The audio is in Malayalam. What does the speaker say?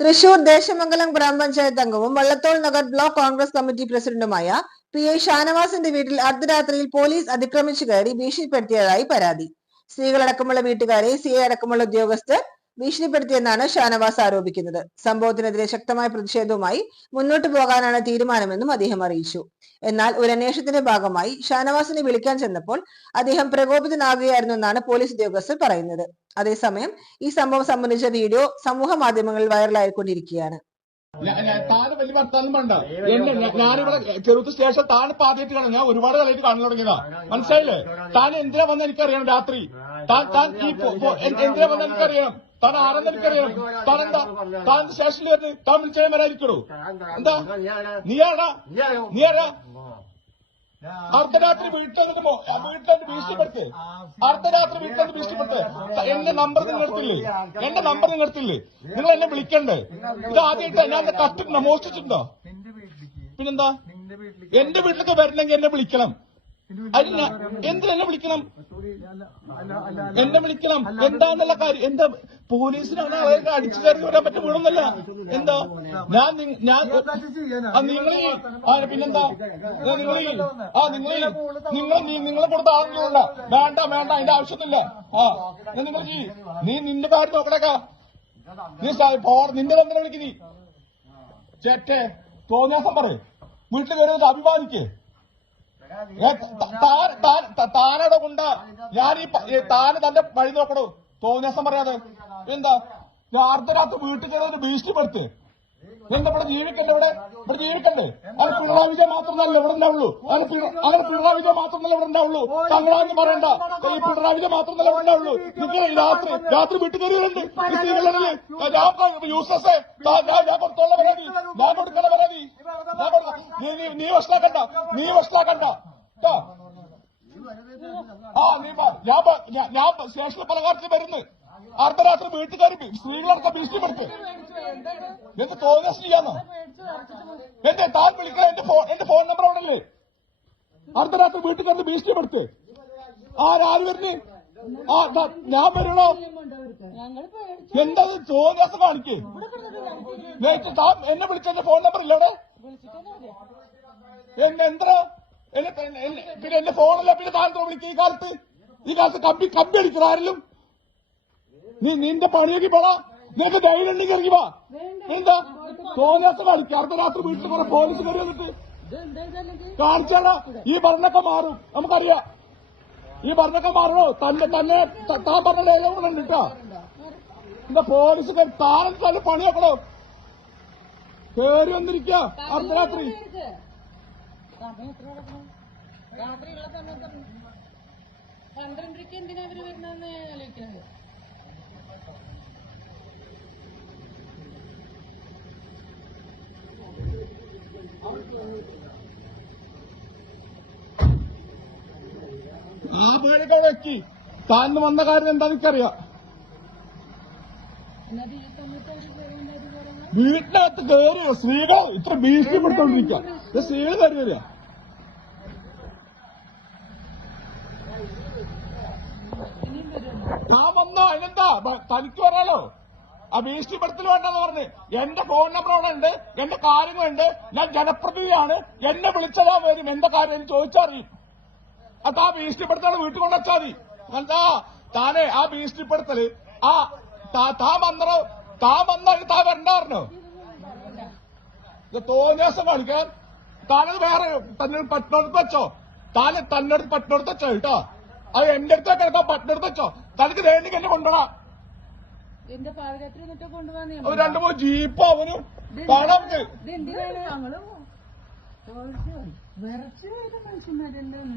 തൃശൂർ ദേശമംഗലം ഗ്രാമപഞ്ചായത്ത് അംഗവും വള്ളത്തോൾ നഗർ ബ്ലോക്ക് കോൺഗ്രസ് കമ്മിറ്റി പ്രസിഡന്റുമായ PI ഷാനവാസിന്റെ വീട്ടിൽ അർദ്ധരാത്രിയിൽ പോലീസ് അതിക്രമിച്ചു കയറി ഭീഷണിപ്പെടുത്തിയതായി പരാതി. സ്ത്രീകളടക്കമുള്ള വീട്ടുകാരെ CI അടക്കമുള്ള ഉദ്യോഗസ്ഥർ ഭീഷണിപ്പെടുത്തിയെന്നാണ് ഷാനവാസ് ആരോപിക്കുന്നത്. സംഭവത്തിനെതിരെ ശക്തമായ പ്രതിഷേധവുമായി മുന്നോട്ടു പോകാനാണ് തീരുമാനമെന്നും അദ്ദേഹം അറിയിച്ചു. എന്നാൽ ഒരു അന്വേഷണത്തിന്റെ ഭാഗമായി ഷാനവാസിനെ വിളിക്കാൻ ചെന്നപ്പോൾ അദ്ദേഹം പ്രകോപിതനാകുകയായിരുന്നെന്നാണ് പോലീസ് ഉദ്യോഗസ്ഥർ പറയുന്നത്. അതേസമയം ഈ സംഭവം സംബന്ധിച്ച വീഡിയോ സമൂഹ മാധ്യമങ്ങളിൽ വൈറലായിക്കൊണ്ടിരിക്കുകയാണ്. താന് വലിയ വർത്താനം വേണ്ട. ഞാനിവിടെ ചെറുത്ത് സ്റ്റേഷൻ താൻ ആദ്യമായിട്ട് കാണും. ഞാൻ ഒരുപാട് കാലമായിട്ട് കാണാൻ തുടങ്ങിയതാ. മനസ്സിലായില്ലേ? താൻ എന്തിനാ വന്ന എനിക്കറിയണം. രാത്രി താൻ എന്തിനാ വന്ന എനിക്കറിയണം. താൻ ആരെന്ന് എനിക്കറിയണം. താനെന്താ താൻ സ്റ്റേഷനിൽ വരുന്നത്? താൻ വിളിച്ചാൽ വരാതിരിക്കണോ? എന്താ നീയാടാ? അർദ്ധരാത്രി വീട്ടിൽ ഭീഷണിപ്പെടുത്ത്. അർദ്ധരാത്രി വീട്ടിൽ ഭീഷണിപ്പെടുത്ത്. എന്റെ നമ്പർ നിങ്ങൾത്തില്ലേ? നിങ്ങൾ എന്നെ വിളിക്കണ്ടേ? ഇത് ആദ്യമായിട്ട് ഞാൻ കത്തിട്ടുണ്ടോ? മോഷ്ടിച്ചിട്ടുണ്ടോ? പിന്നെന്താ? എന്റെ വീട്ടിലൊക്കെ വരണമെങ്കിൽ എന്നെ വിളിക്കണം. അല്ല, എന്തിനെന്നെ വിളിക്കണം? എന്താന്നുള്ള കാര്യം എന്താ? പോലീസിനാണ് ആളുകൾക്ക് അടിച്ചു കയറി വരാൻ പറ്റും വീടൊന്നല്ല. എന്താ പിന്നെന്താ നിങ്ങൾ കൊടുത്ത ആളുകളുണ്ട? വേണ്ട അതിന്റെ ആവശ്യമൊന്നുമില്ല. നിങ്ങൾ നീ നിന്റെ കാര്യം നോക്കണേക്കാ. നിന്റെ എന്തിനാ വിളിക്കുന്നീ? ചേറ്റേ തോന്നിയാസം പറയും. വീട്ടിൽ കയറിയത് അഭിമാനിക്കേ. താനടെ കൊണ്ട് ഞാൻ താന് തന്റെ വഴി നോക്കണോ? തോന്നിയാസം പറയാതെ എന്താ? അർദ്ധരാത്രി വീട്ടിൽ കയറി ഭീഷണിപ്പെടുത്ത്. എന്താ ഇവിടെ ജീവിക്കണ്ടേ? ഇവിടെ ജീവിക്കണ്ടേ? അത് പിണറായി വിജയൻ മാത്രമല്ല ഇവിടെ ഉണ്ടാവുള്ളൂ. അങ്ങനെ പിണറായി വിജയൻ മാത്രമല്ല ഇവിടെ ഉണ്ടാവുള്ളൂ. തങ്ങളാന്ന് പറയണ്ട. ഈ പിണറായി വിജയൻ മാത്രമല്ല ഇവിടെ ഉണ്ടാവുള്ളൂ. നിങ്ങൾ രാത്രി വീട്ടിൽ കയറിയുണ്ട്. യൂസസ് ഞാൻ കൊടുത്തുള്ള പരാതി, ഞാൻ കൊടുക്കേണ്ട പരാതി നീ വഷളാക്കണ്ട. ഞാൻ സ്റ്റേഷനിൽ പല കാര്യത്തിൽ വരുന്നു. അർദ്ധരാത്രി വീട്ടുകാർ സ്ത്രീകളൊക്കെ ഭീഷണിപ്പെടുത്ത്. എന്ത് തോന്നിയ ചെയ്യാന്നോ? എന്റെ താൻ വിളിക്കണ എന്റെ ഫോൺ നമ്പർ ഉണ്ടല്ലേ? അർദ്ധരാത്രി വീട്ടുകാർക്ക് ഭീഷണിപ്പെടുത്ത്. ആര് വരുന്നേ? ഞാൻ വരണോ? എന്താ തോന്നിയാസം കാണിക്കേ? താൻ എന്നെ വിളിച്ചെന്റെ ഫോൺ നമ്പർ ഇല്ല അവിടെ? എന്താ പിന്നെ എന്റെ ഫോണല്ല? പിന്നെ താൻ വിളിക്കുക? ഈ കാലത്ത് കമ്പി അടിക്കണ ആരെങ്കിലും? നിന്റെ പണിയൊക്കെ പോടാ. നിനക്ക് ധൈര്യം ഉണ്ടെങ്കിൽ ഇറങ്ങി വാ. എന്താ തോന്നാത്ത കളിക്കുക? അർദ്ധരാത്രി വീട്ടിൽ കുറെ പോലീസ് കയറി വന്നിട്ട് കാണിച്ചാടാ. ഈ ഭരണമൊക്കെ മാറും, നമുക്കറിയാം. ഈ ഭരണമൊക്കെ മാറണോ? തന്നെ താൻ പറഞ്ഞ ഡയലോഗ് ഉണ്ട് കേട്ടോ. എന്താ പോലീസ് താനും തന്നെ പണിയൊക്കണോ? കയറി വന്നിരിക്ക അർദ്ധരാത്രി. എന്തിനാ അവര് വരുന്നതെന്ന് ആലോചിക്കുന്നത്. ആ പേരൊക്കെ വെക്കി താൻ വന്ന കാര്യം എന്താ എനിക്കറിയാം. വീട്ടിനകത്ത് കയറിയോ? സ്ത്രീകൾ ഇത്ര ഭീഷണിപ്പെടുത്തോണ്ടിരിക്കുക. സ്ത്രീകൾ കയറി വരിക. ഞാൻ വന്നോ? അതിനെന്താ? തനിക്ക് വരാലോ. ആ ഭീഷണിപ്പെടുത്തൽ വേണ്ടെന്ന് പറഞ്ഞ് എന്റെ ഫോൺ നമ്പർ അവിടെ ഉണ്ട്, എന്റെ കാര്യങ്ങളുണ്ട്. ഞാൻ ജനപ്രതിനിധിയാണ്. എന്നെ വിളിച്ചാൽ വരും. എന്റെ കാര്യം ചോദിച്ചറിയും. അത് ആ ഭീഷണിപ്പെടുത്തൽ വീട്ടിൽ കൊണ്ടുവച്ചാൽ മതി. എന്താ താനെ ആ ഭീഷണിപ്പെടുത്തല്? താൻ വന്നാൽ വരണ്ടായിരുന്നോ? തോന്നിയാസം കാണിക്കാൻ താനത് വേറെ തന്നെ പറ്റിനോടത്ത് വെച്ചോ. തന്നടുത്ത് പറ്റിനോടത്ത് വെച്ചോ കേട്ടോ. അത് എന്റെ അടുത്തൊക്കെ എടുക്കാൻ പറ്റിനോടത്ത് വെച്ചോ. തനിക്ക് വേണ്ടി എന്നെ കൊണ്ടുപോകാം. രണ്ടു മൂന്ന് ജീപ്പ് അവന് കാണാൻ മനുഷ്യന്മാരെന്താണ്